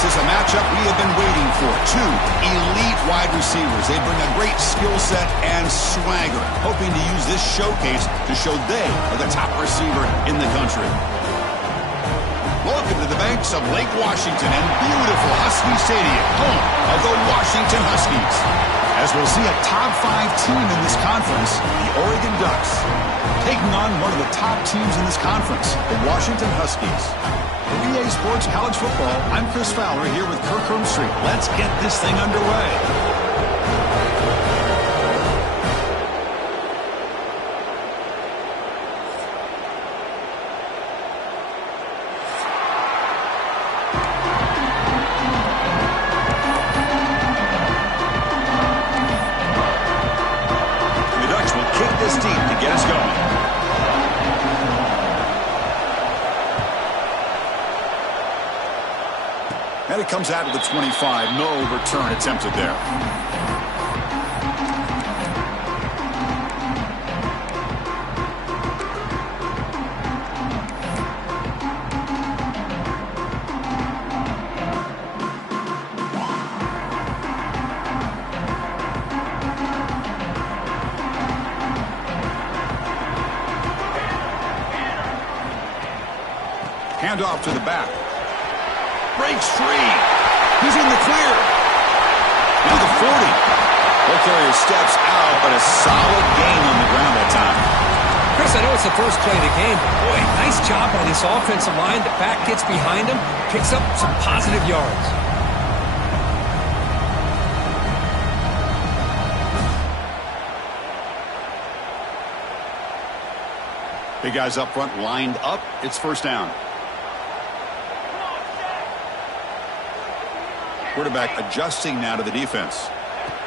This is a matchup we have been waiting for. Two elite wide receivers. They bring a great skill set and swagger, hoping to use this showcase to show they are the top receiver in the country. Welcome to the banks of Lake Washington and beautiful Husky Stadium, home of the Washington Huskies. As we'll see a top 5 team in this conference, the Oregon Ducks, taking on one of the top teams in this conference, the Washington Huskies. For EA Sports College Football, I'm Chris Fowler here with Kirk Street. Let's get this thing underway. And it comes out of the 25. No return attempted there. Handoff to the back. Breaks free. He's in the clear. Now the 40. Ball carrier steps out, but a solid gain on the ground that time. Chris, I know it's the first play of the game, but boy, nice job by this offensive line. The back gets behind him, picks up some positive yards. Big guys up front lined up. It's first down. Quarterback adjusting now to the defense.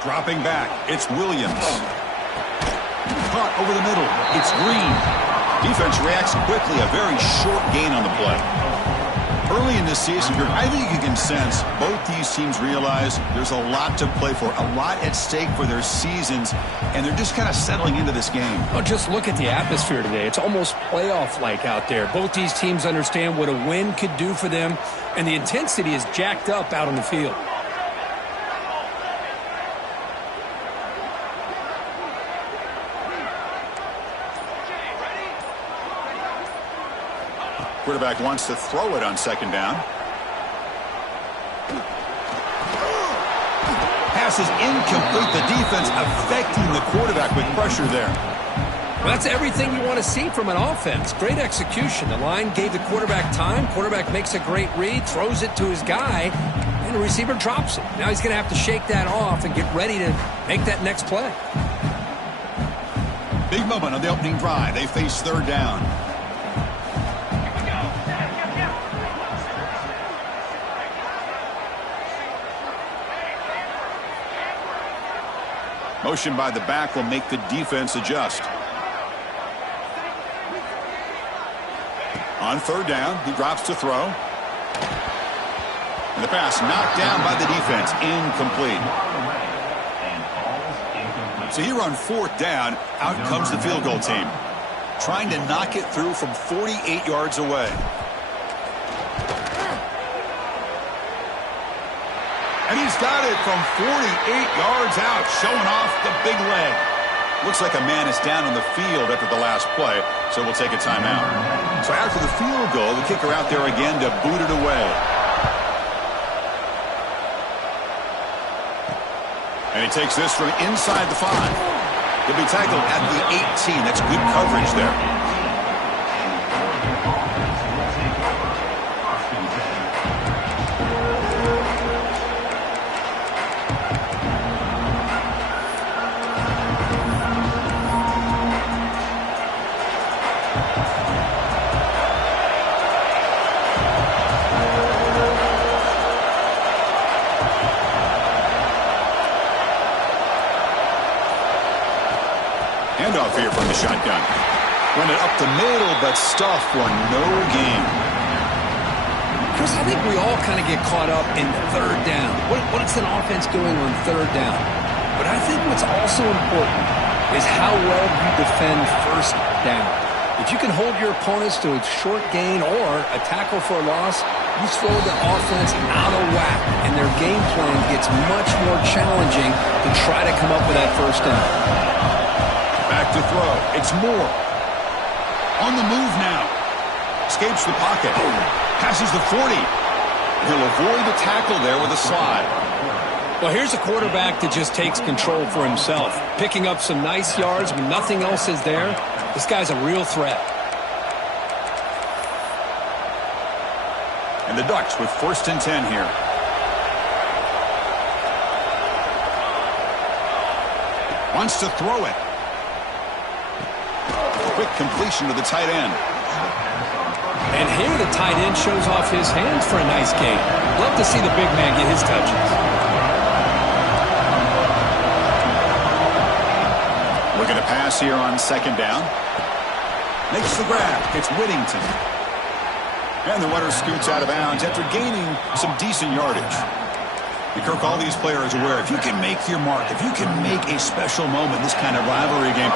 Dropping back. It's Williams. Caught over the middle. It's Green. Defense reacts quickly. A very short gain on the play. Early in this season, I think you can sense both these teams realize there's a lot to play for, a lot at stake for their seasons, and they're just kind of settling into this game. Oh, just look at the atmosphere today. It's almost playoff-like out there. Both these teams understand what a win could do for them, and the intensity is jacked up out on the field. Quarterback wants to throw it on second down. Pass is incomplete. The defense affecting the quarterback with pressure there. Well, that's everything you want to see from an offense. Great execution. The line gave the quarterback time. Quarterback makes a great read, throws it to his guy, and the receiver drops it. Now he's going to have to shake that off and get ready to make that next play. Big moment on the opening drive. They face third down. Motion by the back will make the defense adjust. On third down, he drops to throw. And the pass knocked down by the defense, incomplete. So here on fourth down, out comes the field goal team, trying to knock it through from 48 yards away. And he's got it from 48 yards out, showing off the big leg. Looks like a man is down on the field after the last play, so we'll take a timeout. So after the field goal, the kicker out there again to boot it away. And he takes this from inside the 5. He'll be tackled at the 18. That's good coverage there. Handoff here from the shotgun. Run it up the middle, but stuff for no gain. Chris, I think we all kind of get caught up in third down. What's an offense doing on third down? But I think what's also important is how well you defend first down. If you can hold your opponents to a short gain or a tackle for a loss, you throw the offense out of whack, and their game plan gets much more challenging to try to come up with that first down. Back to throw. It's Moore. On the move now. Escapes the pocket. Passes the 40. He'll avoid the tackle there with a slide. Well, here's a quarterback that just takes control for himself, picking up some nice yards when nothing else is there. This guy's a real threat. And the Ducks with 1st and 10 here. Wants to throw it. Quick completion to the tight end. And here the tight end shows off his hands for a nice gain. Love to see the big man get his touches. Looking to pass here on 2nd down. Makes the grab. It's Whittington. And the runner scoots out of bounds after gaining some decent yardage. And Kirk, all these players aware, if you can make your mark, if you can make a special moment, this kind of rivalry game,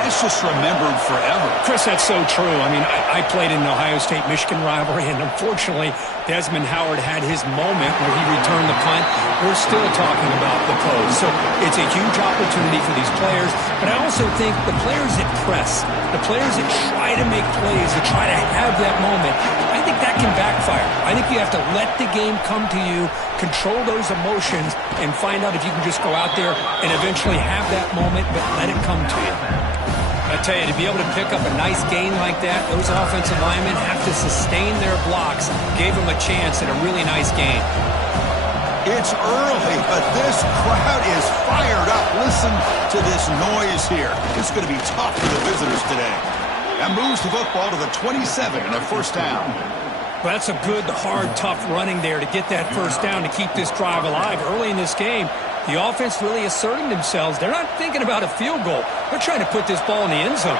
that's just remembered forever. Chris, that's so true. I mean, I played in an Ohio State-Michigan rivalry, and unfortunately, Desmond Howard had his moment where he returned the punt. We're still talking about the pose. So it's a huge opportunity for these players, but I also think the players that press, the players that try to make plays, that try to have that moment, I think that can backfire. I think you have to let the game come to you, control those emotions, and find out if you can just go out there and eventually have that moment, but let it come to you. I tell you, to be able to pick up a nice gain like that, those offensive linemen have to sustain their blocks. Gave them a chance at a really nice gain. It's early, but this crowd is fired up. Listen to this noise here. It's going to be tough for the visitors today. That moves the football to the 27 and a 1st down. Well, that's a good, hard, tough running there to get that 1st down to keep this drive alive. Early in this game, the offense really asserting themselves. They're not thinking about a field goal. They're trying to put this ball in the end zone.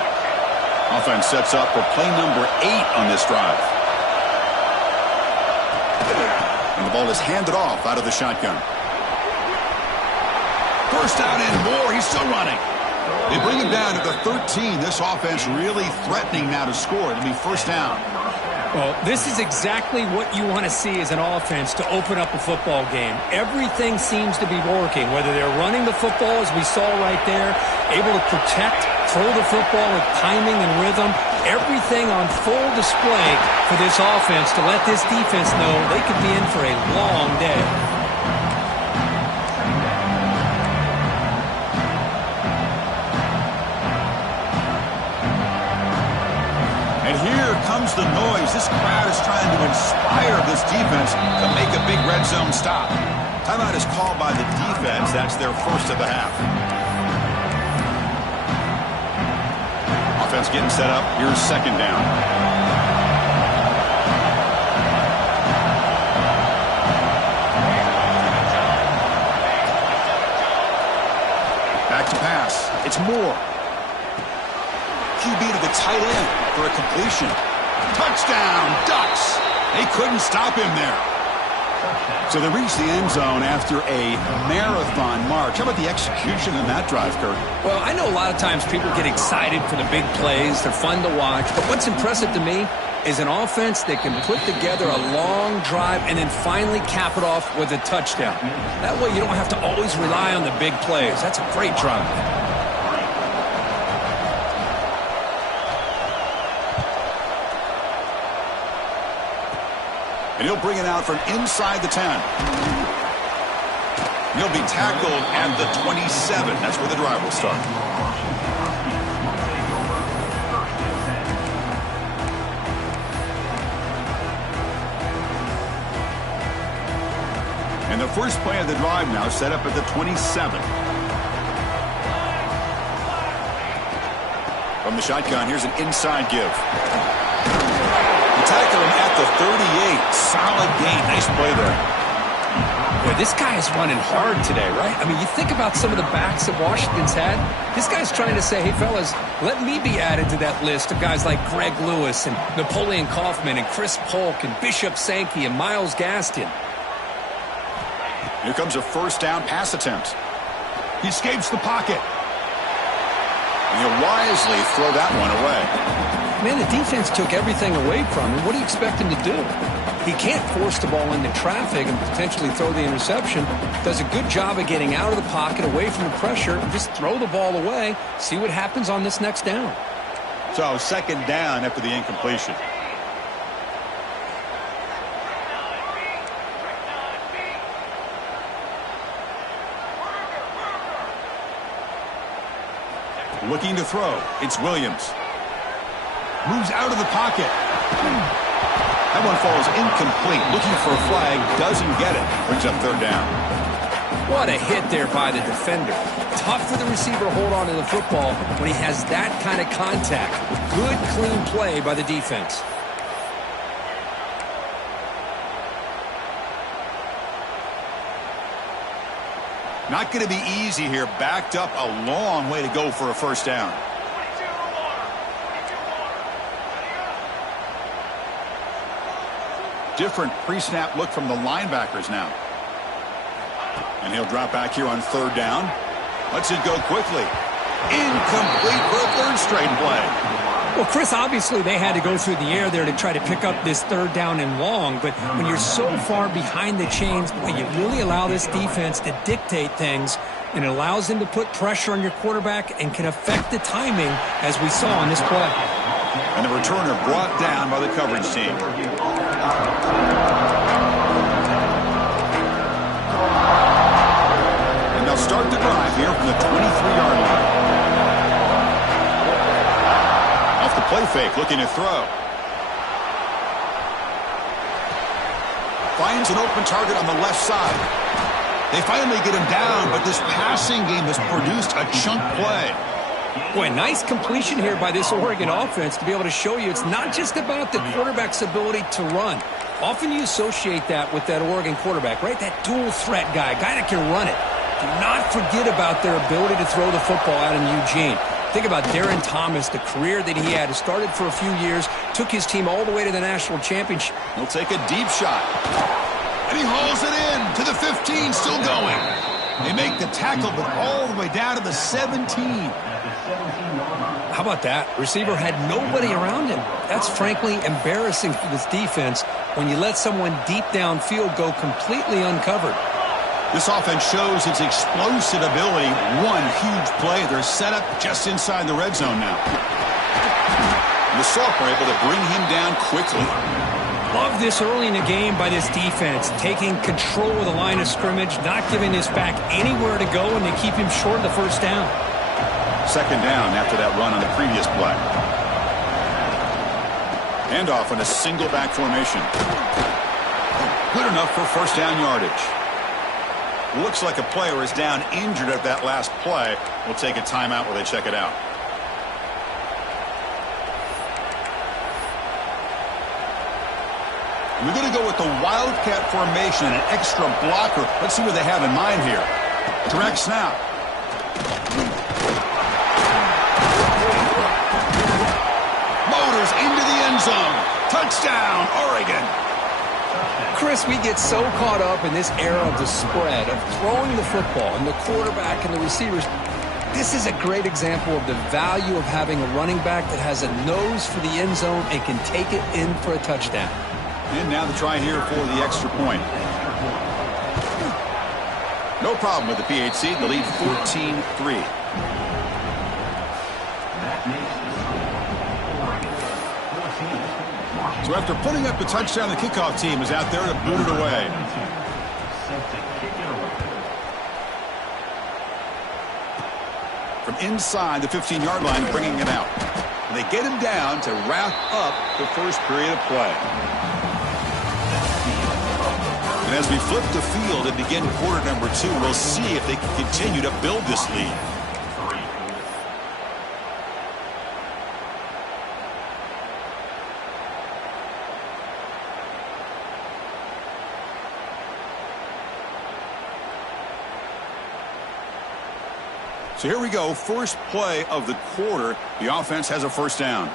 Offense sets up for play number 8 on this drive. And the ball is handed off out of the shotgun. 1st down and more. He's still running. They bring him down to the 13. This offense really threatening now to score. It'll be 1st down. Well, this is exactly what you want to see as an offense to open up a football game. Everything seems to be working, whether they're running the football, as we saw right there, able to protect, throw the football with timing and rhythm, everything on full display for this offense to let this defense know they could be in for a long day. Comes the noise. This crowd is trying to inspire this defense to make a big red zone stop. Timeout is called by the defense. That's their 1st of the half. Offense getting set up. Here's 2nd down. Back to pass. It's Moore. QB to the tight end for a completion. Touchdown, Ducks. They couldn't stop him there. So they reached the end zone after a marathon march. How about the execution in that drive, Kirk? Well, I know a lot of times people get excited for the big plays. They're fun to watch. But what's impressive to me is an offense that can put together a long drive and then finally cap it off with a touchdown. That way you don't have to always rely on the big plays. That's a great drive. And he'll bring it out from inside the 10. He'll be tackled at the 27. That's where the drive will start. And the first play of the drive now set up at the 27. From the shotgun, here's an inside give. Tackle him at the 38. Solid gain. Nice play there. Boy, this guy is running hard today, right? I mean, you think about some of the backs that Washington's had. This guy's trying to say, hey, fellas, let me be added to that list of guys like Greg Lewis and Napoleon Kaufman and Chris Polk and Bishop Sankey and Myles Gaston. Here comes a 1st down pass attempt. He escapes the pocket. And he'll wisely throw that one away. Man, the defense took everything away from him. What do you expect him to do? He can't force the ball into traffic and potentially throw the interception. Does a good job of getting out of the pocket, away from the pressure, and just throw the ball away. See what happens on this next down. So second down after the incompletion. Looking to throw. It's Williams. Moves out of the pocket. That one falls incomplete. Looking for a flag. Doesn't get it. Brings up third down. What a hit there by the defender. Tough for the receiver to hold on to the football when he has that kind of contact. Good, clean play by the defense. Not going to be easy here. Backed up a long way to go for a first down. Different pre-snap look from the linebackers now. And he'll drop back here on third down. Lets it go quickly. Incomplete for a third straight play. Well, Chris, obviously they had to go through the air there to try to pick up this third down and long, but when you're so far behind the chains, you really allow this defense to dictate things, and it allows them to put pressure on your quarterback and can affect the timing, as we saw on this play. And the returner brought down by the coverage team. And they'll start the drive here from the 23-yard line. Off the play fake, looking to throw. Finds an open target on the left side. They finally get him down, but this passing game has produced a chunk play. Boy, nice completion here by this Oregon offense to be able to show you it's not just about the quarterback's ability to run. Often you associate that with that Oregon quarterback, right? That dual threat guy that can run it. Do not forget about their ability to throw the football out in Eugene. Think about Darren Thomas, the career that he had. He started for a few years, took his team all the way to the national championship. He'll take a deep shot. And he hauls it in to the 15, still going. They make the tackle, but all the way down to the 17. How about that? Receiver had nobody around him. That's frankly embarrassing for this defense when you let someone deep downfield go completely uncovered. This offense shows its explosive ability. One huge play. They're set up just inside the red zone now. The Sauk were able to bring him down quickly. Love this early in the game by this defense, taking control of the line of scrimmage, not giving this back anywhere to go, and they keep him short of the first down. Second down after that run on the previous play. Handoff in a single back formation. Good enough for first down yardage. Looks like a player is down injured at that last play. We'll take a timeout while they check it out. We're going to go with the Wildcat formation and an extra blocker. Let's see what they have in mind here. Direct snap. Motors into the end zone. Touchdown, Oregon. Chris, we get so caught up in this era of the spread, of throwing the football and the quarterback and the receivers. This is a great example of the value of having a running back that has a nose for the end zone and can take it in for a touchdown. And now the try here for the extra point. No problem with the PHC. The lead 14-3. So after putting up the touchdown, the kickoff team is out there to boot it away. From inside the 15-yard line, bringing it out. And they get him down to wrap up the first period of play. And as we flip the field and begin quarter number 2, we'll see if they can continue to build this lead. So here we go, first play of the quarter. The offense has a first down.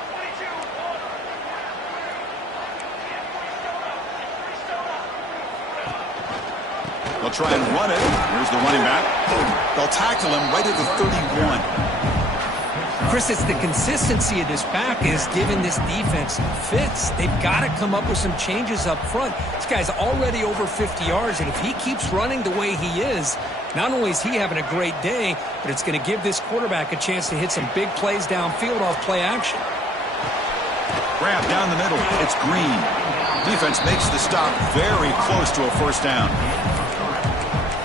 They'll try and run it. Here's the running back. They'll tackle him right at the 31. Chris, it's the consistency of this back is giving this defense fits. They've got to come up with some changes up front. This guy's already over 50 yards, and if he keeps running the way he is, not only is he having a great day, but it's going to give this quarterback a chance to hit some big plays downfield off play action. Grab down the middle. It's Green. Defense makes the stop very close to a first down.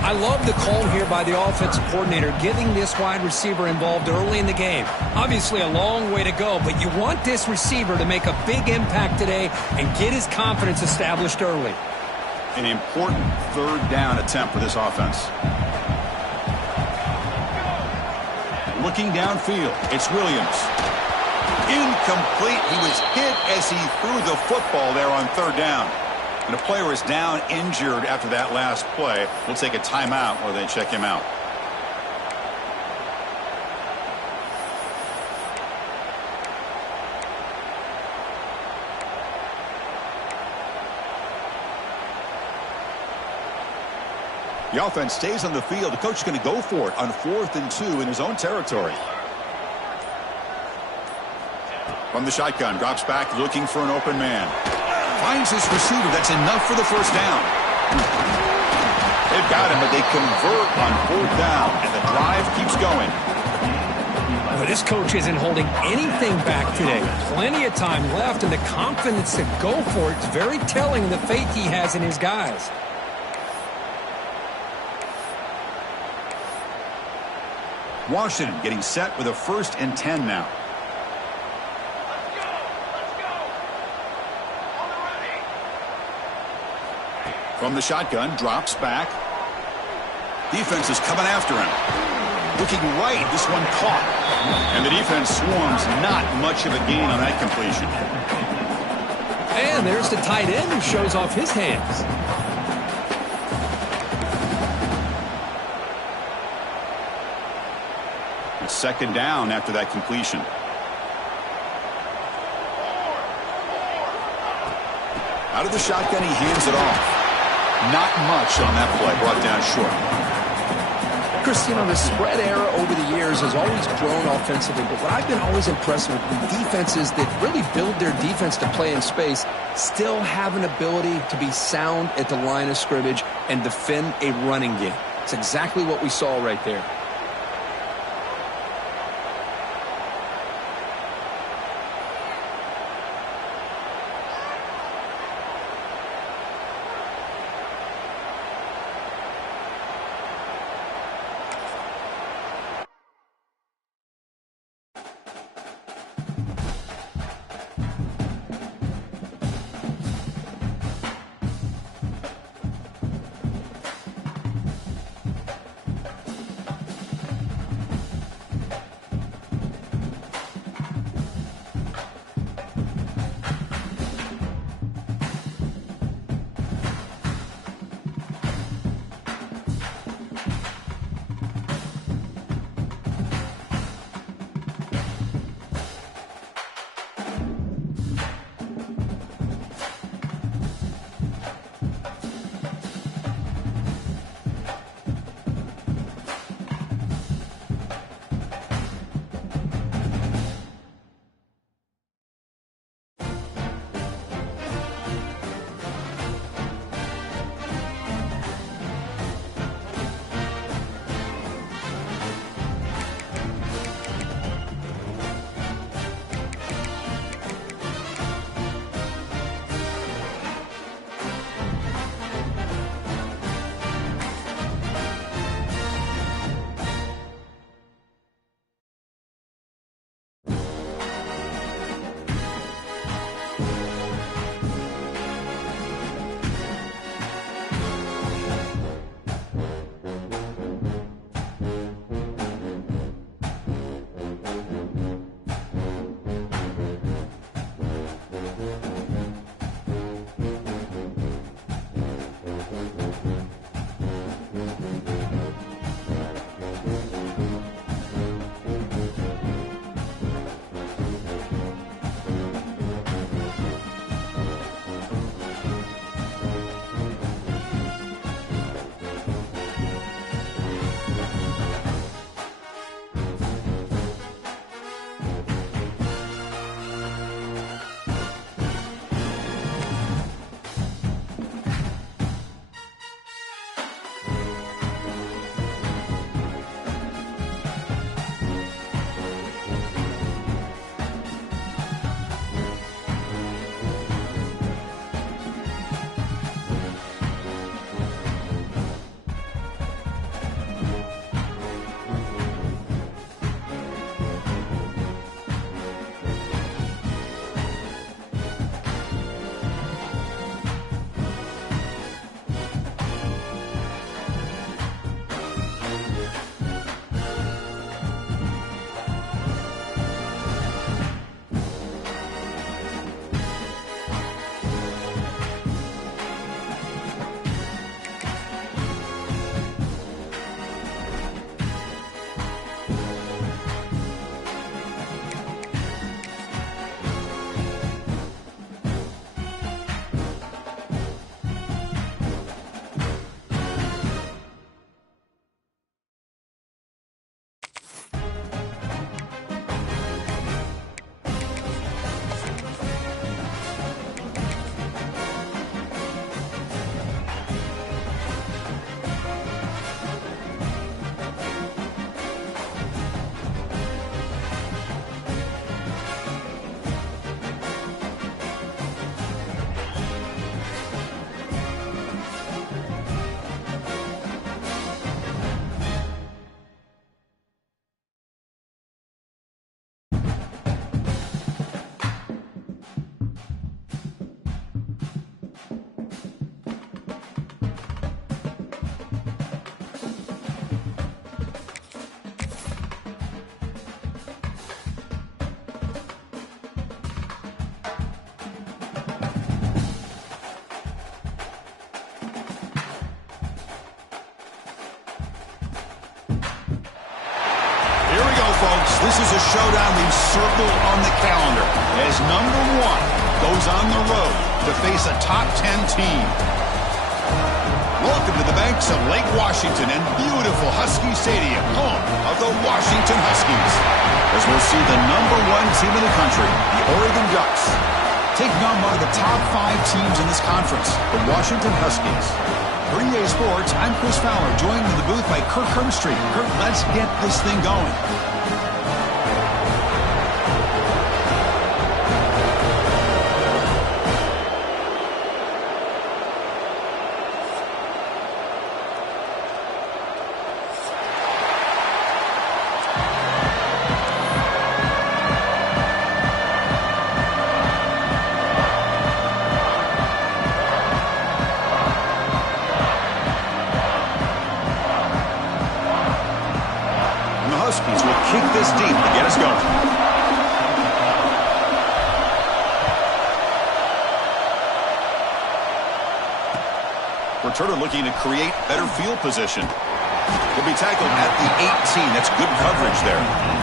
I love the call here by the offensive coordinator, getting this wide receiver involved early in the game. Obviously a long way to go, but you want this receiver to make a big impact today and get his confidence established early. An important third down attempt for this offense. Looking downfield, it's Williams. Incomplete. He was hit as he threw the football there on third down. And a player is down injured after that last play. We'll take a timeout while they check him out. The offense stays on the field. The coach is going to go for it on 4th and 2 in his own territory. From the shotgun, drops back looking for an open man. Finds his receiver. That's enough for the first down. They've got him, but they convert on 4th down, and the drive keeps going. Well, this coach isn't holding anything back today. Plenty of time left, and the confidence to go for it is very telling of the faith he has in his guys. Washington getting set with a 1st and 10 now. From the shotgun, drops back. Defense is coming after him. Looking right, this one caught. And the defense swarms, not much of a gain on that completion. And there's the tight end who shows off his hands. A 2nd down after that completion. Out of the shotgun, he hands it off. Not much on that play, brought down short. Chris, you know, the spread era over the years has always grown offensively, but what I've been always impressed with the defenses that really build their defense to play in space still have an ability to be sound at the line of scrimmage and defend a running game. It's exactly what we saw right there. This is a showdown we've circled on the calendar as number 1 goes on the road to face a top 10 team. Welcome to the banks of Lake Washington and beautiful Husky Stadium, home of the Washington Huskies. As we'll see the number 1 team in the country, the Oregon Ducks, taking on one of the top 5 teams in this conference, the Washington Huskies. For EA Sports, I'm Chris Fowler, joined in the booth by Kirk Herbstreit. Kirk, let's get this thing going. Huskies will kick this deep to get us going. Returner looking to create better field position. Will be tackled at the 18. That's good coverage there.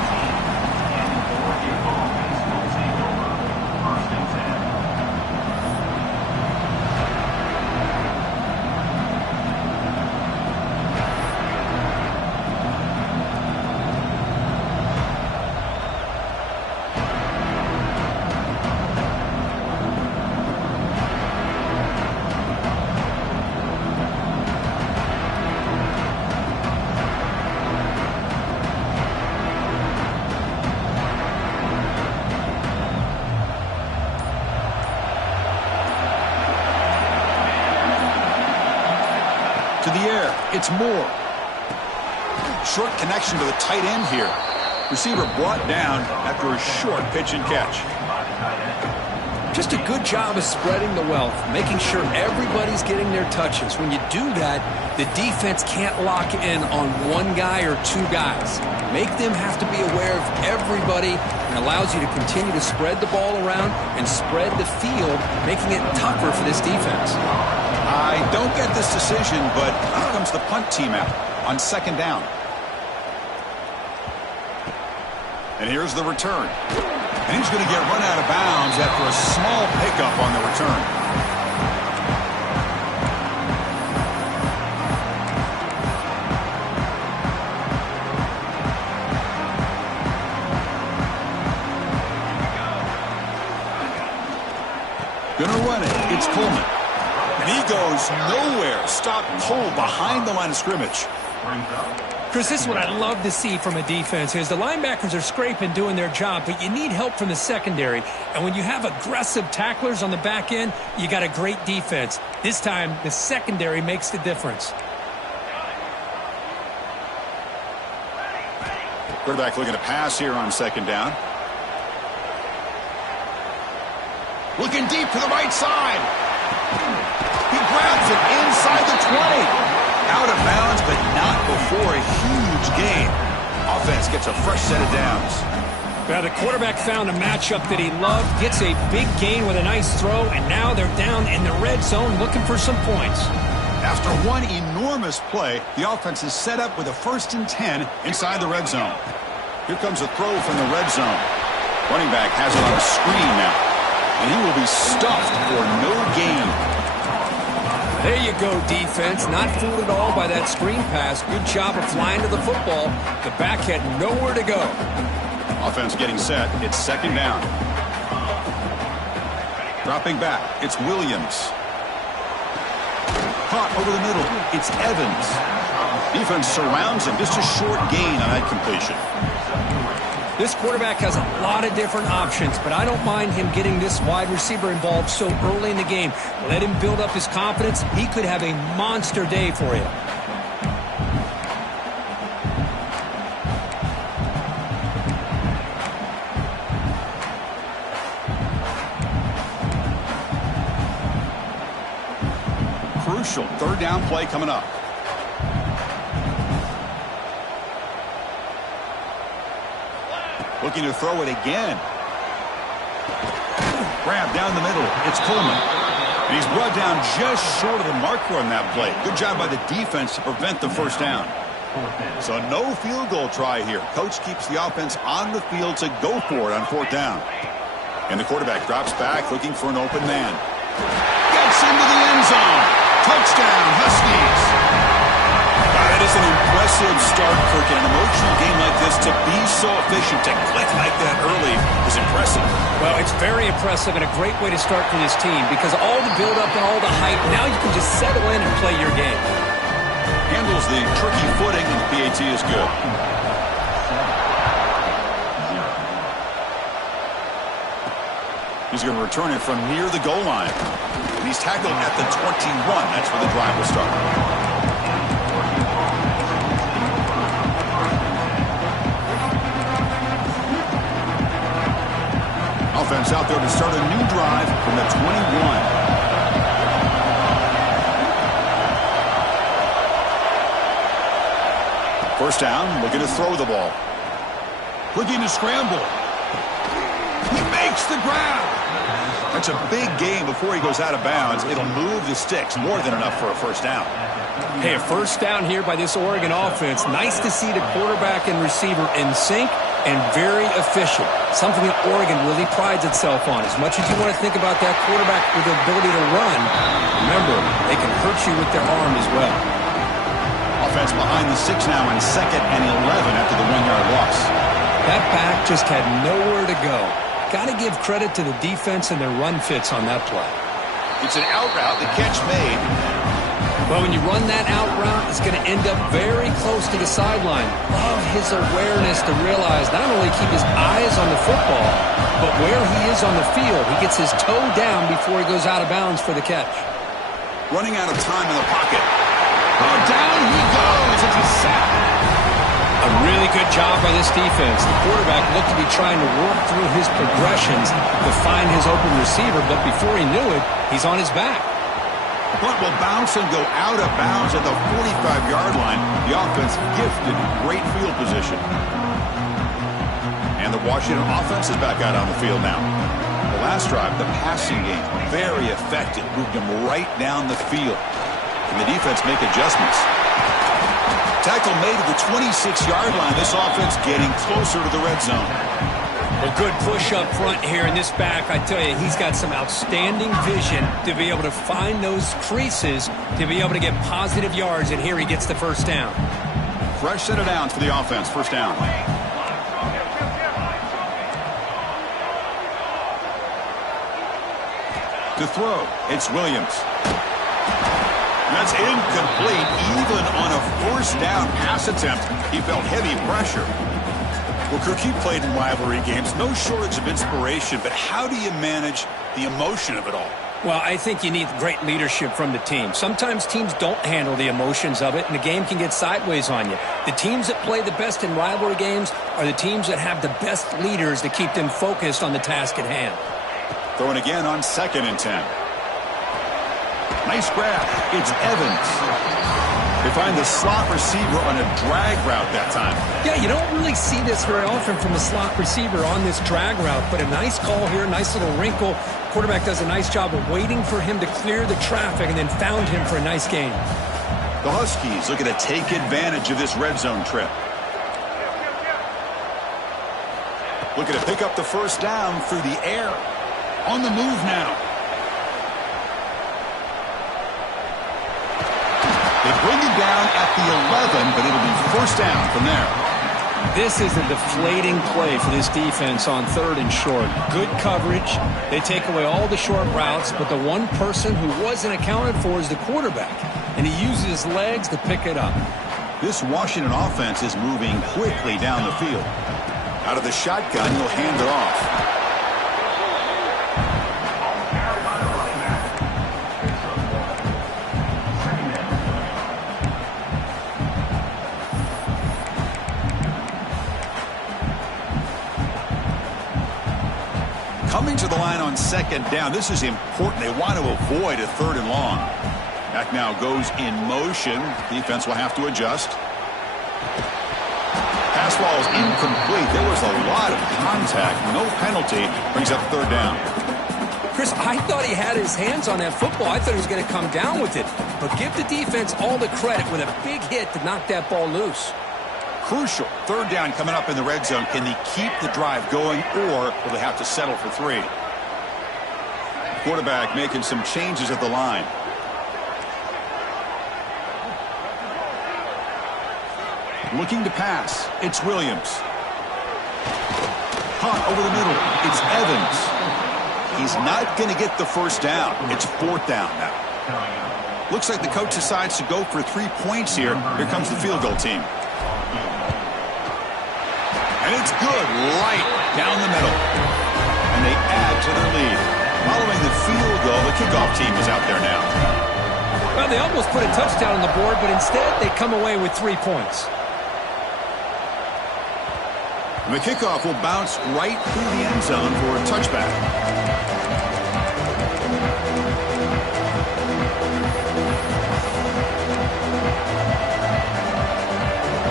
To the air, it's Moore. Short connection to the tight end here. Receiver brought down after a short pitch and catch. Just a good job of spreading the wealth, making sure everybody's getting their touches. When you do that, the defense can't lock in on one guy or two guys. Make them have to be aware of everybody, and allows you to continue to spread the ball around and spread the field, making it tougher for this defense. I don't get this decision, but here comes the punt team out on second down. And here's the return. And he's going to get run out of bounds after a small pickup on the return. Going to run it. It's Coleman. And he goes nowhere. Stop cold behind the line of scrimmage. Chris, this is what I love to see from a defense is the linebackers are scraping, doing their job, but you need help from the secondary. And when you have aggressive tacklers on the back end, you got a great defense. This time, the secondary makes the difference. Quarterback looking to pass here on second down. Looking deep to the right side. He grabs it inside the 20. Out of bounds, but not before a huge gain. Offense gets a fresh set of downs. Well, the quarterback found a matchup that he loved, gets a big gain with a nice throw, and now they're down in the red zone looking for some points. After one enormous play, the offense is set up with a 1st and 10 inside the red zone. Here comes a throw from the red zone. Running back has it on a screen now, and he will be stuffed for no gain. There you go, defense. Not fooled at all by that screen pass. Good job of flying to the football. The back had nowhere to go. Offense getting set. It's second down. Dropping back. It's Williams. Caught over the middle. It's Evans. Defense surrounds him. Just a short gain on that completion. This quarterback has a lot of different options, but I don't mind him getting this wide receiver involved so early in the game. Let him build up his confidence. He could have a monster day for you. Crucial third down play coming up. Looking to throw it again. Grab down the middle. It's Coleman. And he's brought down just short of the marker on that play. Good job by the defense to prevent the first down. So no field goal try here. Coach keeps the offense on the field to go for it on 4th down. And the quarterback drops back looking for an open man. Gets into the end zone. Touchdown, Huskies. That is an impressive start, Kirk. In an emotional game like this, to be so efficient, to click like that early is impressive. Well, it's very impressive and a great way to start for this team because all the build-up and all the hype, now you can just settle in and play your game. Handles the tricky footing, and the PAT is good. He's going to return it from near the goal line. And he's tackled at the 21. That's where the drive will start. Offense out there to start a new drive from the 21. First down, looking to throw the ball. Looking to scramble. He makes the grab. That's a big gain before he goes out of bounds. It'll move the sticks, more than enough for a first down. Hey, a first down here by this Oregon offense. Nice to see the quarterback and receiver in sync and very efficient. Something that Oregon really prides itself on. As much as you want to think about that quarterback with the ability to run, remember, they can hurt you with their arm as well. Offense behind the 6 now on 2nd and 11 after the 1-yard loss. That back just had nowhere to go. Got to give credit to the defense and their run fits on that play. It's an out route. The catch made. Well, when you run that out route, it's going to end up very close to the sideline. Love his awareness to realize not only keep his eyes on the football, but where he is on the field. He gets his toe down before he goes out of bounds for the catch. Running out of time in the pocket. Oh, down he goes. It's a sack. A really good job by this defense. The quarterback looked to be trying to work through his progressions to find his open receiver, but before he knew it, he's on his back. Punt will bounce and go out of bounds at the 45-yard line. The offense gifted great field position. And the Washington offense is back out on the field now. The last drive, the passing game, very effective. Moved them right down the field. And the defense make adjustments. Tackle made at the 26-yard line. This offense getting closer to the red zone. A good push up front here in this back. I tell you, he's got some outstanding vision to be able to find those creases, to be able to get positive yards, and here he gets the first down. Fresh set of downs for the offense. First down. To throw, it's Williams. That's incomplete. Even on a first down pass attempt, he felt heavy pressure. Well, Kirk, he played in rivalry games. No shortage of inspiration, but how do you manage the emotion of it all? Well, I think you need great leadership from the team. Sometimes teams don't handle the emotions of it, and the game can get sideways on you. The teams that play the best in rivalry games are the teams that have the best leaders to keep them focused on the task at hand. Throwing again on 2nd and 10. Nice grab. It's Evans. They find the slot receiver on a drag route that time. Yeah, you don't really see this very often from a slot receiver on this drag route, but a nice call here, nice little wrinkle. Quarterback does a nice job of waiting for him to clear the traffic and then found him for a nice gain. The Huskies looking to take advantage of this red zone trip. Looking to pick up the first down through the air. On the move now. They bring him down at the 11, but it'll be first down from there. This is a deflating play for this defense on 3rd and short. Good coverage. They take away all the short routes, but the one person who wasn't accounted for is the quarterback, and he uses his legs to pick it up. This Washington offense is moving quickly down the field. Out of the shotgun, he'll hand it off. Coming to the line on 2nd down. This is important. They want to avoid a 3rd and long. Back now goes in motion. Defense will have to adjust. Pass ball is incomplete. There was a lot of contact. No penalty. Brings up 3rd down. Chris, I thought he had his hands on that football. I thought he was going to come down with it. But give the defense all the credit with a big hit to knock that ball loose. Crucial. Third down coming up in the red zone. Can they keep the drive going, or will they have to settle for 3? Quarterback making some changes at the line. Looking to pass. It's Williams. Hot over the middle. It's Evans. He's not going to get the first down. It's 4th down now. Looks like the coach decides to go for 3 points here. Here comes the field goal team. And it's good right down the middle. And they add to their lead. Following the field goal, the kickoff team is out there now. Well, they almost put a touchdown on the board, but instead they come away with 3 points. And the kickoff will bounce right through the end zone for a touchback.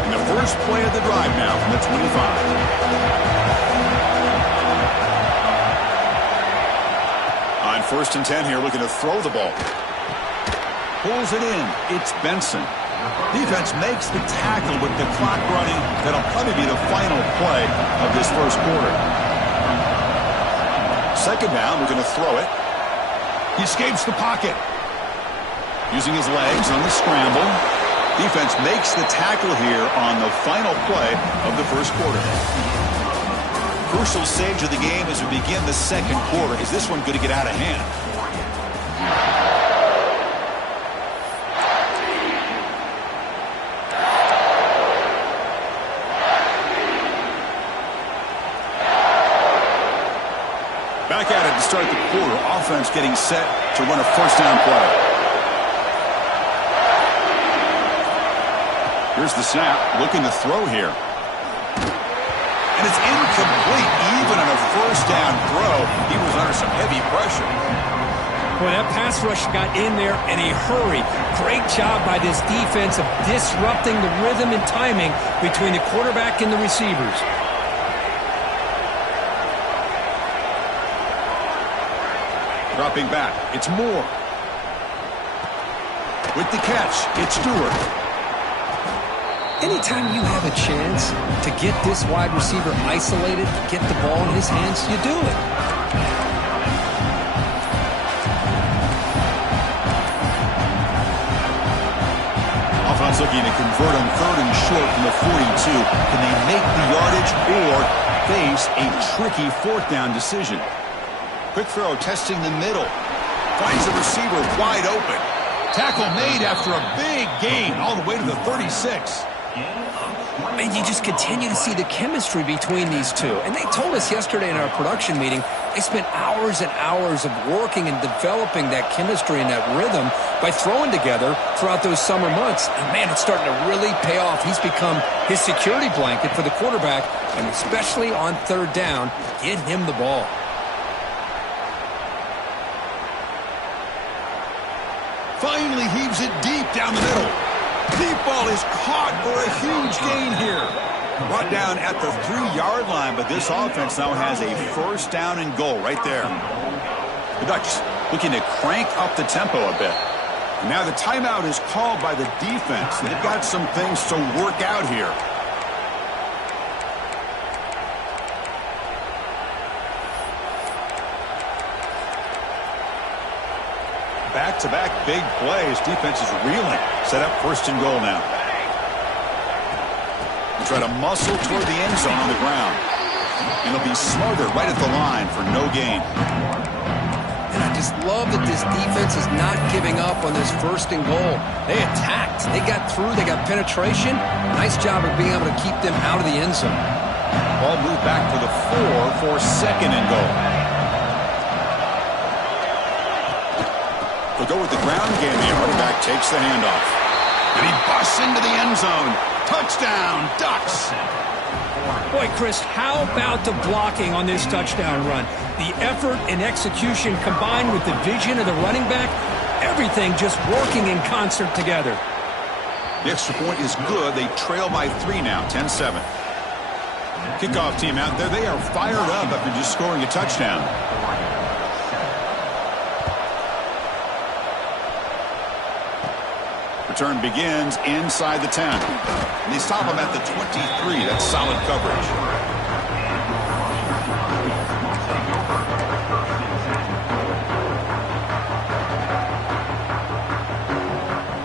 And the first play of the drive now from the 25. On 1st and 10 here, looking to throw the ball. Pulls it in. It's Benson. Defense makes the tackle with the clock running. That'll probably be the final play of this first quarter. 2nd down, we're going to throw it. He escapes the pocket. Using his legs on the scramble. Defense makes the tackle here on the final play of the first quarter. Crucial stage of the game as we begin the 2nd quarter. Is this one going to get out of hand? Back at it to start the quarter. Offense getting set to run a first down play. Here's the snap. Looking to throw here. And it's incomplete. Even on a first down throw, he was under some heavy pressure. Boy, that pass rush got in there in a hurry. Great job by this defense of disrupting the rhythm and timing between the quarterback and the receivers. Dropping back, it's Moore. With the catch, it's Stewart. Anytime you have a chance to get this wide receiver isolated, get the ball in his hands, you do it. Offense looking to convert on 3rd and short from the 42. Can they make the yardage or face a tricky 4th down decision? Quick throw, testing the middle. Finds the receiver wide open. Tackle made after a big gain all the way to the 36. And you just continue to see the chemistry between these two. And they told us yesterday in our production meeting, they spent hours and hours of working and developing that chemistry and that rhythm by throwing together throughout those summer months. And, man, it's starting to really pay off. He's become his security blanket for the quarterback, and especially on 3rd down, get him the ball. Finally heaves it deep down the middle. Deep ball is caught for a huge gain here. Brought down at the 3-yard line, but this offense now has a first down and goal right there. The Ducks looking to crank up the tempo a bit. And now the timeout is called by the defense. They've got some things to work out here. Back-to-back big plays. Defense is reeling. Set up 1st and goal now. They try to muscle toward the end zone on the ground. And it'll be smothered right at the line for no gain. And I just love that this defense is not giving up on this 1st and goal. They attacked. They got through. They got penetration. Nice job of being able to keep them out of the end zone. Ball moved back to the 4 for 2nd and goal. They'll go with the ground game here. Running back takes the handoff. And he busts into the end zone. Touchdown, Ducks. Boy, Chris, how about the blocking on this touchdown run? The effort and execution combined with the vision of the running back, everything just working in concert together. The extra point is good. They trail by 3 now, 10-7. Kickoff team out there. They are fired up after just scoring a touchdown. Return begins inside the 10. And they stop him at the 23. That's solid coverage.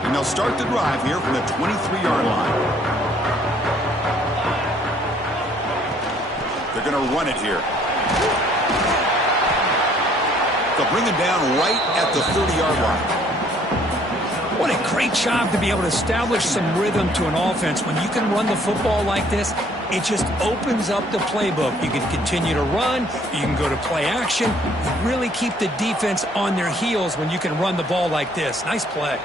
And they'll start the drive here from the 23-yard line. They're going to run it here. They'll bring him down right at the 30-yard line. What a great job to be able to establish some rhythm to an offense. When you can run the football like this, it just opens up the playbook. You can continue to run. You can go to play action. You really keep the defense on their heels when you can run the ball like this. Nice play.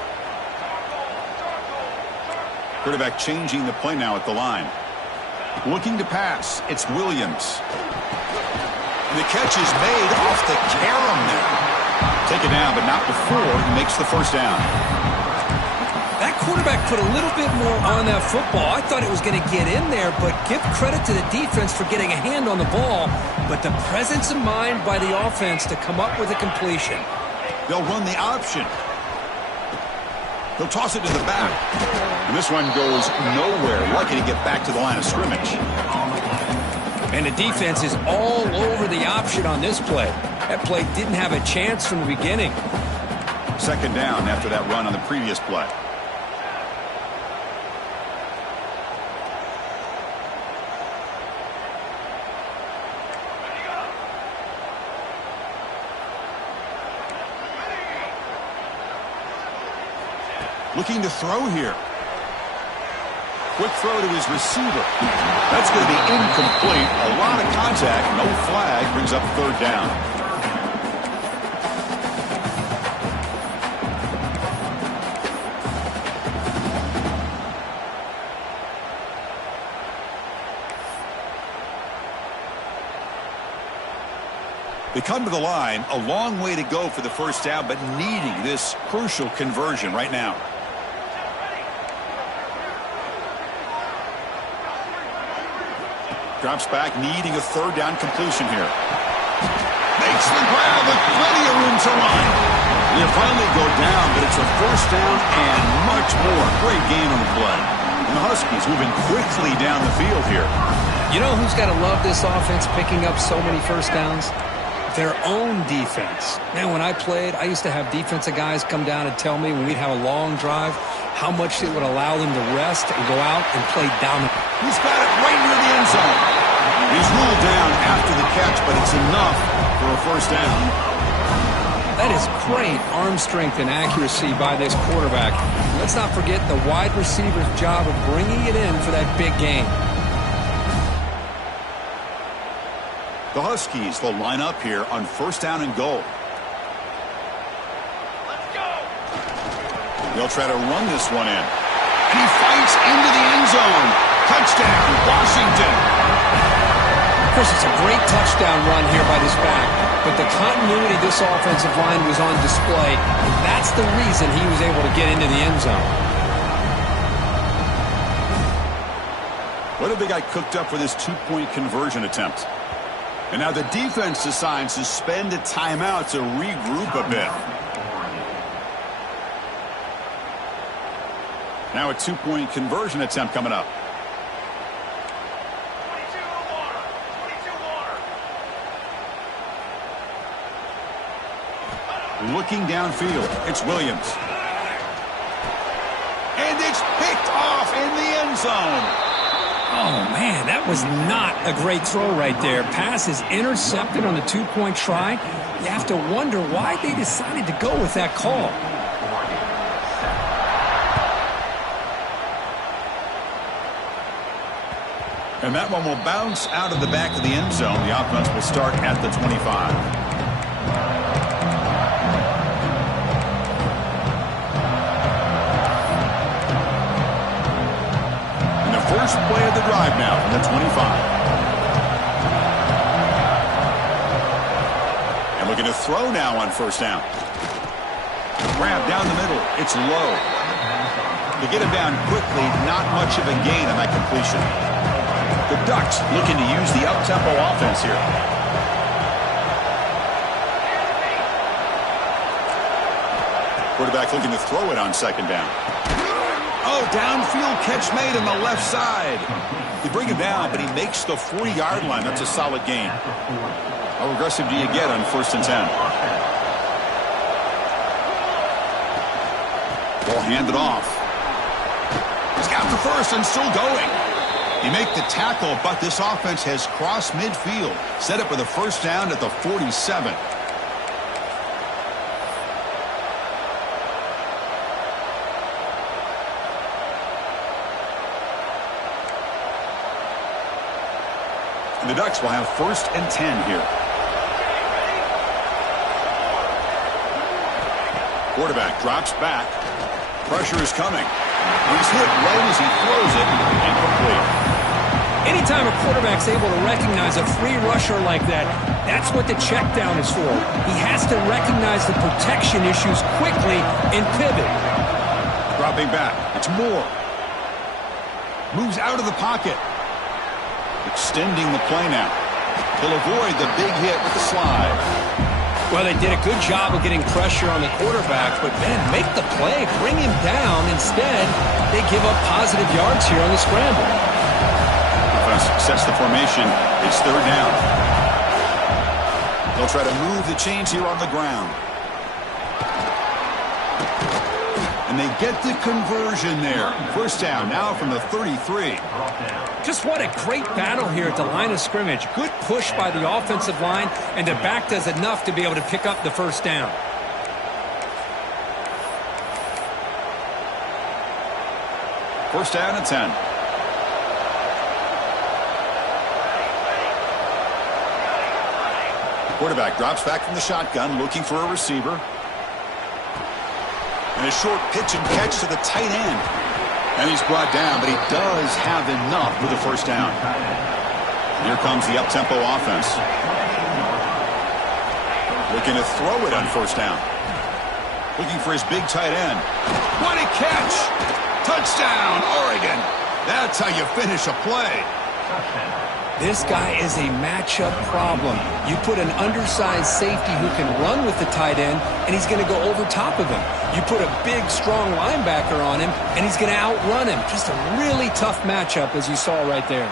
Quarterback changing the play now at the line. Looking to pass. It's Williams. And the catch is made off the carom there. Take it down, but not before he makes the first down. That quarterback put a little bit more on that football. I thought it was going to get in there, but give credit to the defense for getting a hand on the ball. But the presence of mind by the offense to come up with a completion. They'll run the option. They'll toss it to the back. And this one goes nowhere. Lucky to get back to the line of scrimmage. And the defense is all over the option on this play. That play didn't have a chance from the beginning. Second down after that run on the previous play. Looking to throw here. Quick throw to his receiver. That's going to be incomplete. A lot of contact. No flag. Brings up third down. They come to the line. A long way to go for the first down, but needing this crucial conversion right now. Drops back, needing a third down completion here. Makes the grab with plenty of room to run. They finally go down, but it's a first down and much more. Great gain on the play. And the Huskies moving quickly down the field here. You know who's got to love this offense picking up so many first downs? Their own defense. Man, when I played, I used to have defensive guys come down and tell me when we'd have a long drive how much it would allow them to rest and go out and play dominant. He's got it right near the end zone. He's ruled down after the catch, but it's enough for a first down. That is great arm strength and accuracy by this quarterback. Let's not forget the wide receiver's job of bringing it in for that big game. The Huskies will line up here on first down and goal. Let's go. They'll try to run this one in. And he fights into the end zone. Touchdown, Washington. Of course, it's a great touchdown run here by this back, but the continuity of this offensive line was on display. That's the reason he was able to get into the end zone. What have they got cooked up for this two-point conversion attempt? And now the defense decides to spend a timeout to regroup a bit. Now a two-point conversion attempt coming up. 22 water. 22 water. Looking downfield, it's Williams. And it's picked off in the end zone. Oh, man, that was not a great throw right there. Pass is intercepted on the two-point try. You have to wonder why they decided to go with that call. And that one will bounce out of the back of the end zone. The offense will start at the 25. First play of the drive now from the 25. And looking to throw now on first down. Grab down the middle. It's low. To get him down quickly, not much of a gain on that completion. The Ducks looking to use the up-tempo offense here. Quarterback looking to throw it on second down. Oh, downfield catch made on the left side. You bring him down, but he makes the 40-yard line. That's a solid gain. How aggressive do you get on 1st and 10? Ball handed off. He's got the first and still going. You make the tackle, but this offense has crossed midfield. Set up with a 1st down at the 47. The Ducks will have 1st and 10 here. Quarterback drops back. Pressure is coming. He's hit right as he throws it. Incomplete. Anytime a quarterback's able to recognize a free rusher like that, that's what the check down is for. He has to recognize the protection issues quickly and pivot. Dropping back. It's Moore. Moves out of the pocket. Extending the play now. He'll avoid the big hit with the slide. Well, they did a good job of getting pressure on the quarterback, but, man, make the play. Bring him down. Instead, they give up positive yards here on the scramble. Defense sets the formation. It's 3rd down. They'll try to move the chains here on the ground. And they get the conversion there. 1st down now from the 33. Just what a great battle here at the line of scrimmage. Good push by the offensive line, and the back does enough to be able to pick up the 1st down. First down and 10. Quarterback drops back from the shotgun, looking for a receiver. And a short pitch and catch to the tight end. And he's brought down, but he does have enough with the 1st down. Here comes the up-tempo offense. Looking to throw it on 1st down. Looking for his big tight end. What a catch! Touchdown, Oregon! That's how you finish a play. This guy is a matchup problem. You put an undersized safety who can run with the tight end, and he's going to go over top of him. You put a big, strong linebacker on him, and he's going to outrun him. Just a really tough matchup, as you saw right there.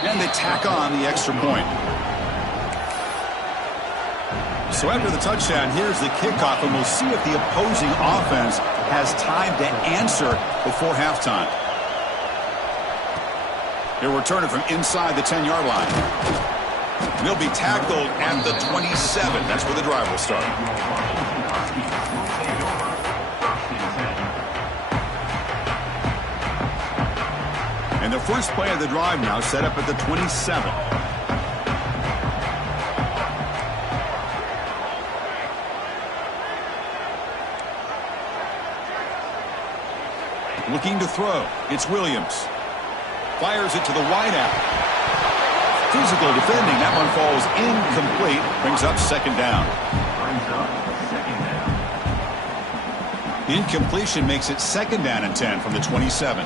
And they tack on the extra point. So after the touchdown, here's the kickoff, and we'll see if the opposing offense has time to answer before halftime. He'll return it from inside the 10-yard line. And he'll be tackled at the 27. That's where the drive will start. And the first play of the drive now set up at the 27. Looking to throw. It's Williams. Fires it to the wideout. Physical defending. That one falls incomplete. Brings up 2nd down. Incompletion makes it 2nd down and 10 from the 27.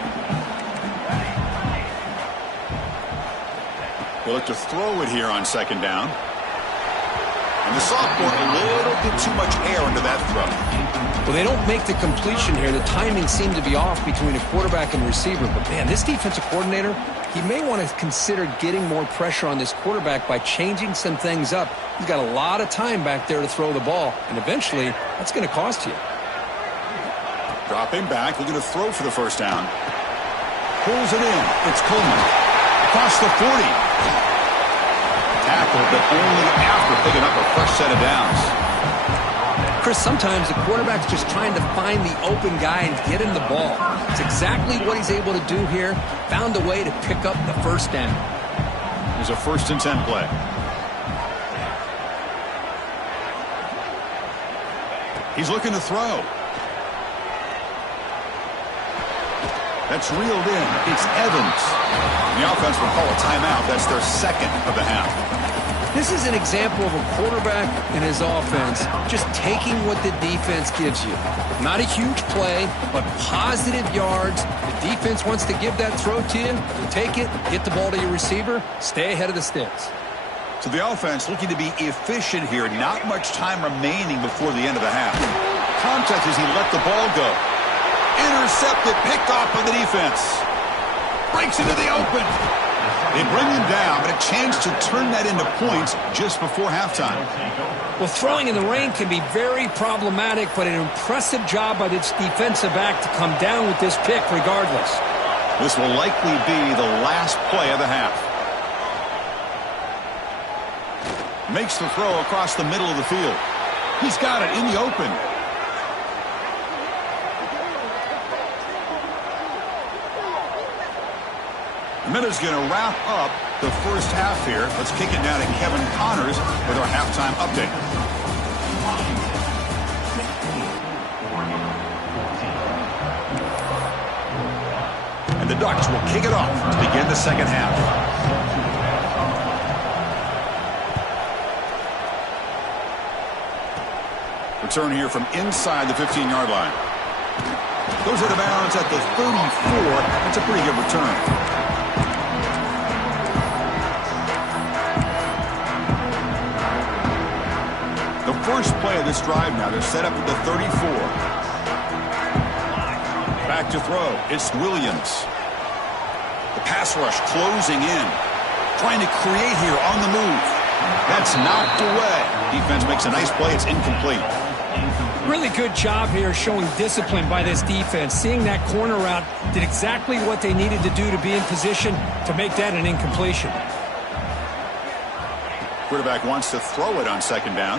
We'll look to throw it here on 2nd down. And the sophomore, a little bit too much air into that throw. Well, they don't make the completion here. The timing seemed to be off between a quarterback and receiver. But, man, this defensive coordinator, he may want to consider getting more pressure on this quarterback by changing some things up. He's got a lot of time back there to throw the ball, and eventually that's going to cost you. Dropping back, looking to throw for the 1st down. Pulls it in. It's Coleman. Across the 40. Tackle, but only after picking up a fresh set of downs. Chris, sometimes the quarterback's just trying to find the open guy and get him the ball. It's exactly what he's able to do here. Found a way to pick up the 1st down. There's a 1st and 10 play. He's looking to throw. That's reeled in. It's Evans. And the offense will call a timeout. That's their 2nd of the half. This is an example of a quarterback and his offense just taking what the defense gives you. Not a huge play, but positive yards. The defense wants to give that throw to you. You take it, get the ball to your receiver, stay ahead of the sticks. So the offense looking to be efficient here. Not much time remaining before the end of the half. Contact as he let the ball go. Intercepted, picked off by the defense. Breaks into the open. They bring him down, but a chance to turn that into points just before halftime. Well, throwing in the rain can be very problematic, but an impressive job by this defensive back to come down with this pick regardless. This will likely be the last play of the half. Makes the throw across the middle of the field. He's got it in the open. Minute's going to wrap up the first half here. Let's kick it down to Kevin Connors with our halftime update. And the Ducks will kick it off to begin the second half. Return here from inside the 15-yard line. Goes out of bounds at the 34. That's a pretty good return. The first play of this drive now, they're set up at the 34. Back to throw. It's Williams. The pass rush closing in. Trying to create here on the move. That's knocked away. Defense makes a nice play. It's incomplete. Really good job here showing discipline by this defense. Seeing that corner route, did exactly what they needed to do to be in position to make that an incompletion. Quarterback wants to throw it on second down.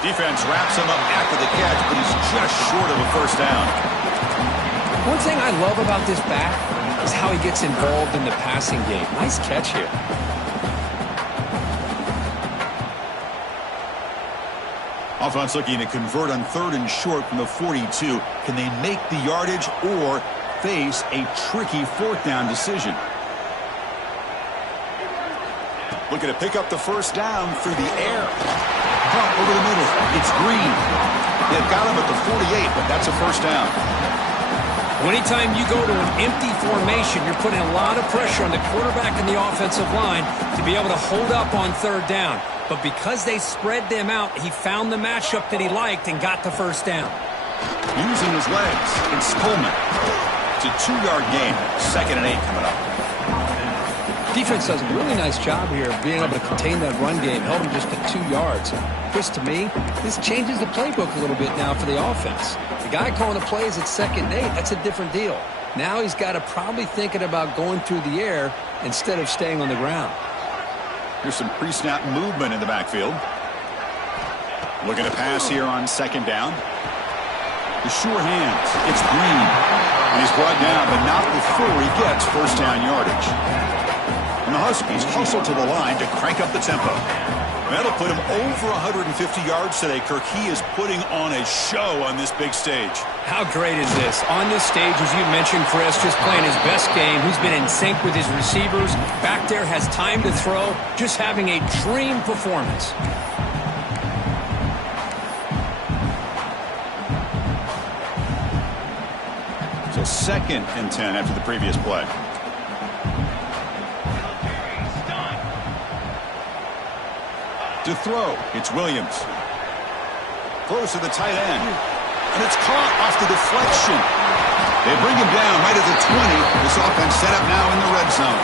Defense wraps him up after the catch, but he's just short of a first down. One thing I love about this back is how he gets involved in the passing game. Nice catch here. Offense looking to convert on 3rd and short from the 42. Can they make the yardage or face a tricky 4th down decision? Looking to pick up the first down through the air. Caught over the middle. It's Green. They've got him at the 48, but that's a first down. Well, anytime you go to an empty formation, you're putting a lot of pressure on the quarterback and the offensive line to be able to hold up on 3rd down. But because they spread them out, he found the matchup that he liked and got the first down. Using his legs, it's Coleman. It's a 2-yard gain. 2nd and 8 coming up. Defense does a really nice job here of being able to contain that run game. Held him just at 2 yards. Chris, to me, this changes the playbook a little bit now for the offense. The guy calling the plays at 2nd and 8, that's a different deal. Now he's got to probably thinking about going through the air instead of staying on the ground. Here's some pre-snap movement in the backfield. Looking to pass here on 2nd down. The sure hands. It's Green. And he's brought down, but not before he gets first down yardage. And the Huskies hustle to the line to crank up the tempo. That'll put him over 150 yards today. Kirk, he is putting on a show on this big stage. How great is this? On this stage, as you mentioned, Chris, just playing his best game. He's been in sync with his receivers. Back there, has time to throw. Just having a dream performance. So 2nd and 10 after the previous play. To throw, it's Williams. Throws to the tight end. And it's caught off the deflection. They bring him down right at the 20. This offense set up now in the red zone.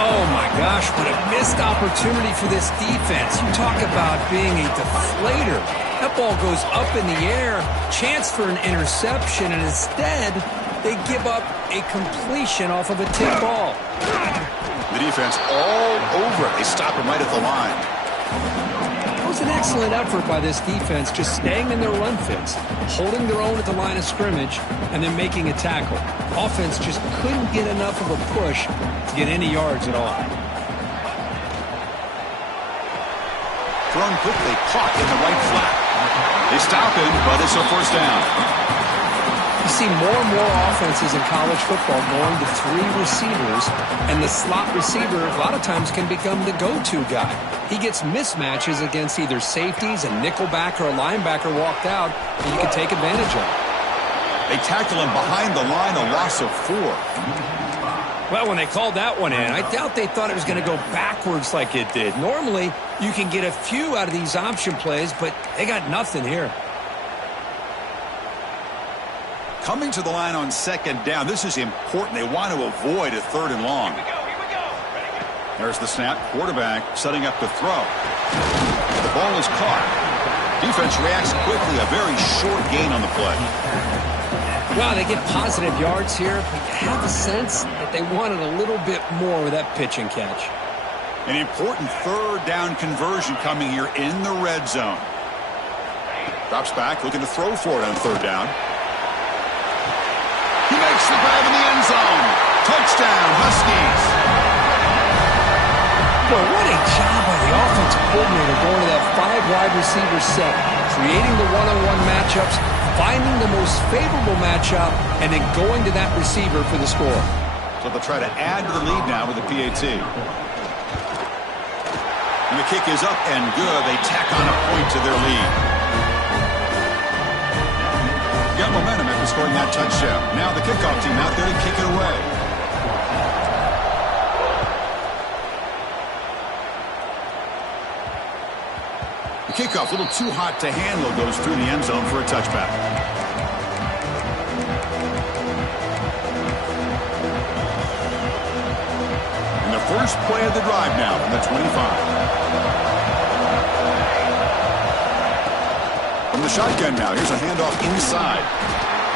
Oh, my gosh, what a missed opportunity for this defense. You talk about being a deflator. That ball goes up in the air, chance for an interception, and instead they give up a completion off of a tip ball. The defense all over it. They stop him right at the line. It was an excellent effort by this defense, just staying in their run fits, holding their own at the line of scrimmage, and then making a tackle. Offense just couldn't get enough of a push to get any yards at all. Thrown quickly, caught in the right flat. They stop him, but it's a first down. You see more and more offenses in college football going to 3 receivers, and the slot receiver a lot of times can become the go-to guy. He gets mismatches against either safeties, a nickelback, or a linebacker walked out, and you can take advantage of it. They tackle him behind the line, a loss of 4. Well, when they called that one in, I doubt they thought it was going to go backwards like it did. Normally, you can get a few out of these option plays, but they got nothing here. Coming to the line on second down. This is important. They want to avoid a third and long. There's the snap. Quarterback setting up to throw. The ball is caught. Defense reacts quickly. A very short gain on the play. Well, they get positive yards here, but you have a sense that they wanted a little bit more with that pitch and catch. An important third down conversion coming here in the red zone. Drops back, looking to throw for it on third down. He makes the grab in the end zone. Touchdown, Huskies. Well, what a job by the offensive coordinator going to that 5 wide receiver set, creating the one-on-one matchups, finding the most favorable matchup, and then going to that receiver for the score. So they'll try to add to the lead now with the PAT. And the kick is up and good. They tack on a point to their lead. Got momentum after scoring that touchdown. Now the kickoff team out there to kick it away. The kickoff, a little too hot to handle, goes through the end zone for a touchback. And the first play of the drive now from the 25. From the shotgun now, here's a handoff inside.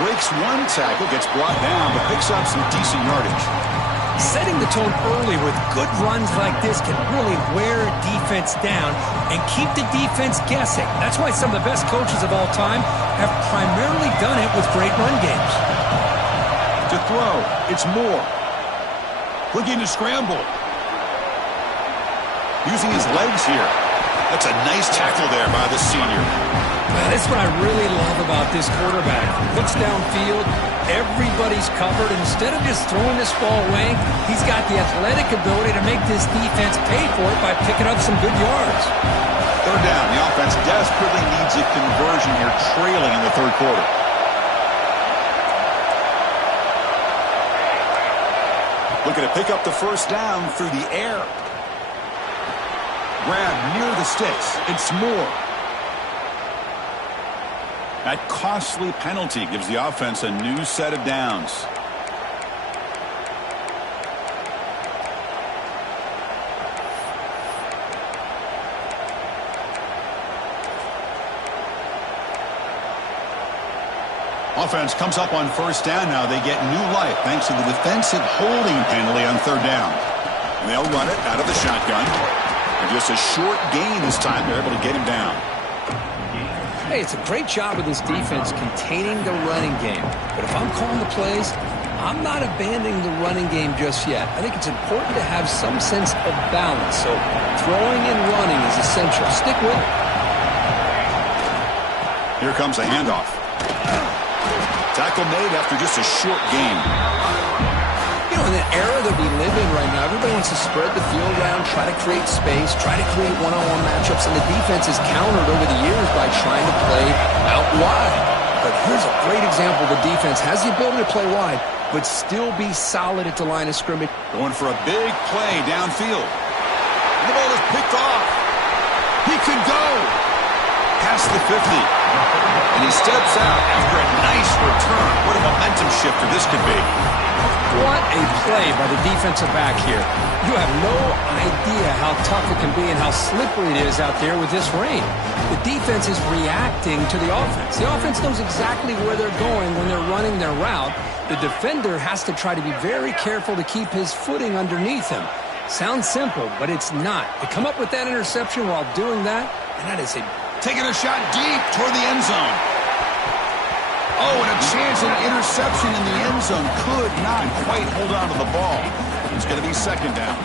Breaks one tackle, gets brought down, but picks up some decent yardage. Setting the tone early with good runs like this can really wear a defense down and keep the defense guessing. That's why some of the best coaches of all time have primarily done it with great run games. To throw, it's Moore. Looking to scramble. Using his legs here. That's a nice tackle there by the senior. That's what I really love about this quarterback. Looks downfield, everybody's covered. Instead of just throwing this ball away, he's got the athletic ability to make this defense pay for it by picking up some good yards. Third down. The offense desperately needs a conversion here, trailing in the third quarter. Looking to pick up the first down through the air. Grab near the sticks. It's Moore. That costly penalty gives the offense a new set of downs. Offense comes up on first down now. They get new life thanks to the defensive holding penalty on third down. And they'll run it out of the shotgun. And just a short gain this time. They're able to get him down. Hey, it's a great job of this defense containing the running game. But if I'm calling the plays, I'm not abandoning the running game just yet. I think it's important to have some sense of balance. So throwing and running is essential. Stick with it. Here comes a handoff. Tackle made after just a short gain. You know, in the era that we live in right now, everybody wants to spread the field around, try to create space, try to create one-on-one matchups, and the defense is countered over the years by trying to play out wide. But here's a great example. The defense has the ability to play wide, but still be solid at the line of scrimmage. Going for a big play downfield. The ball is picked off. He could go past the 50. And he steps out after a nice return. What a momentum shifter this could be. What a play by the defensive back here. You have no idea how tough it can be and how slippery it is out there with this rain. The defense is reacting to the offense. The offense knows exactly where they're going when they're running their route. The defender has to try to be very careful to keep his footing underneath him. Sounds simple, but it's not. To come up with that interception while doing that, and that is a... Taking a shot deep toward the end zone. Oh, and a chance at an interception in the end zone. Could not quite hold on to the ball. It's going to be second down.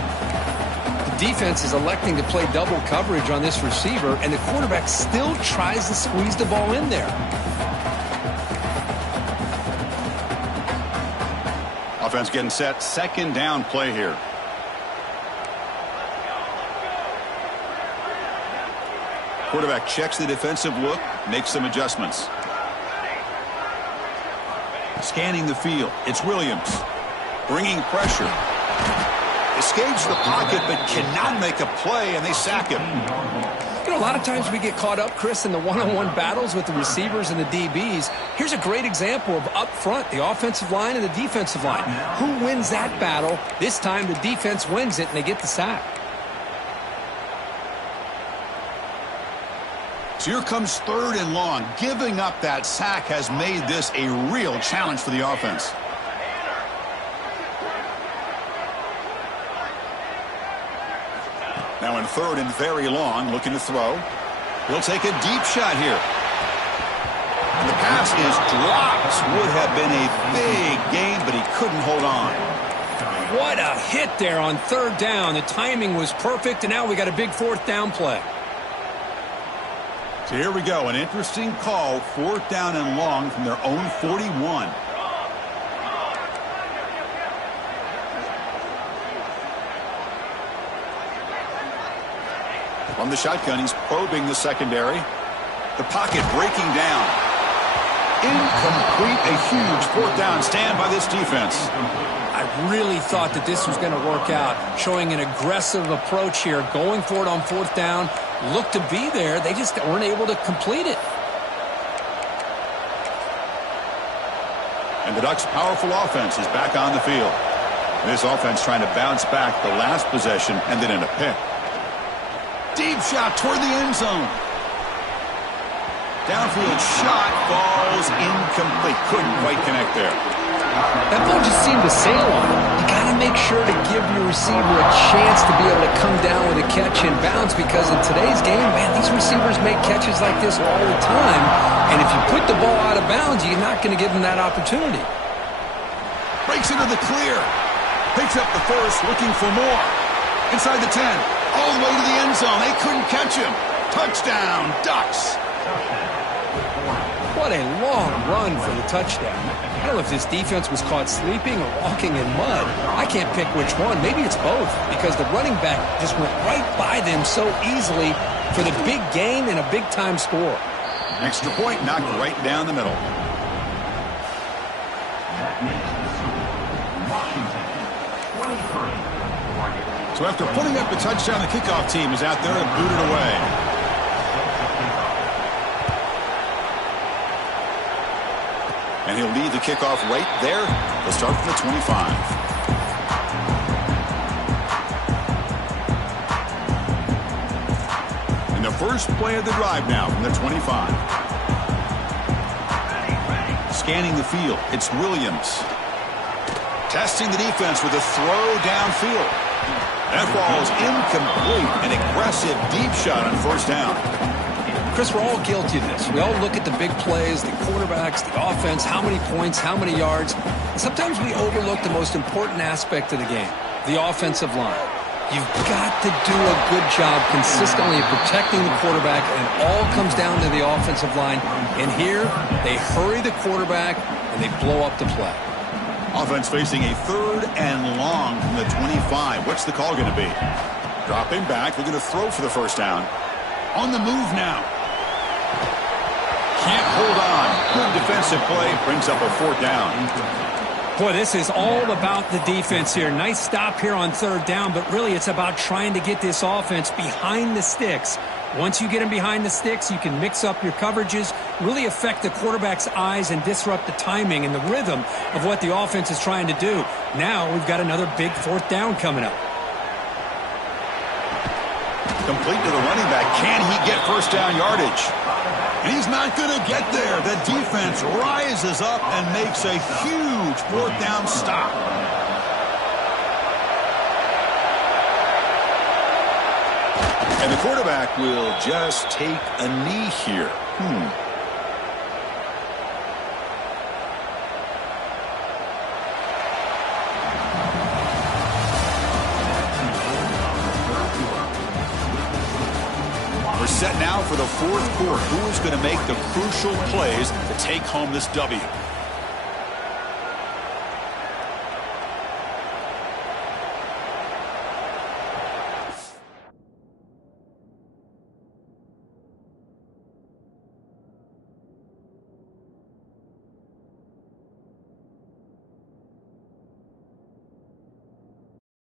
The defense is electing to play double coverage on this receiver, and the quarterback still tries to squeeze the ball in there. Offense getting set. Second down play here. Quarterback checks the defensive look, makes some adjustments. Scanning the field, it's Williams. Bringing pressure. Escapes the pocket, but cannot make a play, and they sack him. You know, a lot of times we get caught up, Chris, in the one-on-one battles with the receivers and the DBs. Here's a great example of up front, the offensive line and the defensive line. Who wins that battle? This time the defense wins it, and they get the sack. So here comes 3rd and long. Giving up that sack has made this a real challenge for the offense. Now in 3rd and very long, looking to throw. He'll take a deep shot here. And the pass is dropped. Would have been a big gain, but he couldn't hold on. What a hit there on 3rd down. The timing was perfect, and now we got a big 4th down play. So here we go, an interesting call, 4th down and long from their own 41. From the shotgun, he's probing the secondary. The pocket breaking down. Incomplete, a huge 4th down stand by this defense. I really thought that this was going to work out, showing an aggressive approach here, going for it on 4th down. Looked to be there. They just weren't able to complete it. And the Ducks' powerful offense is back on the field. This offense trying to bounce back the last possession and then in a pick. Deep shot toward the end zone. Downfield shot falls incomplete. Couldn't quite connect there. That ball just seemed to sail on him. You got to make sure to give your receiver a chance to be able to come down with a catch and bounce, because in today's game, man, these receivers make catches like this all the time. And if you put the ball out of bounds, you're not going to give them that opportunity. Breaks into the clear. Picks up the first, looking for more. Inside the 10. All the way to the end zone. They couldn't catch him. Touchdown, Ducks. What a long run for the touchdown. I don't know if this defense was caught sleeping or walking in mud. I can't pick which one. Maybe it's both, because the running back just went right by them so easily for the big gain and a big-time score. Extra point knocked right down the middle. So after putting up the touchdown, the kickoff team is out there and booted away. And he'll lead the kickoff right there. They'll start from the 25. And the first play of the drive now from the 25. Scanning the field, it's Williams. Testing the defense with a throw downfield. That ball is incomplete. An aggressive deep shot on 1st down. Chris, we're all guilty of this. We all look at the big plays, the quarterbacks, the offense, how many points, how many yards. And sometimes we overlook the most important aspect of the game, the offensive line. You've got to do a good job consistently of protecting the quarterback, and it all comes down to the offensive line. And here, they hurry the quarterback, and they blow up the play. Offense facing a 3rd and long from the 25. What's the call going to be? Dropping back. They're going to throw for the 1st down. On the move now. Can't hold on. Good defensive play. Brings up a 4th down. Boy, this is all about the defense here. Nice stop here on 3rd down, but really it's about trying to get this offense behind the sticks. Once you get them behind the sticks, you can mix up your coverages, really affect the quarterback's eyes and disrupt the timing and the rhythm of what the offense is trying to do. Now we've got another big 4th down coming up. Complete to the running back. Can he get 1st down yardage? And he's not going to get there. The defense rises up and makes a huge 4th down stop. And the quarterback will just take a knee here. We're set now for the 4th quarter. Who is going to make the crucial plays to take home this W?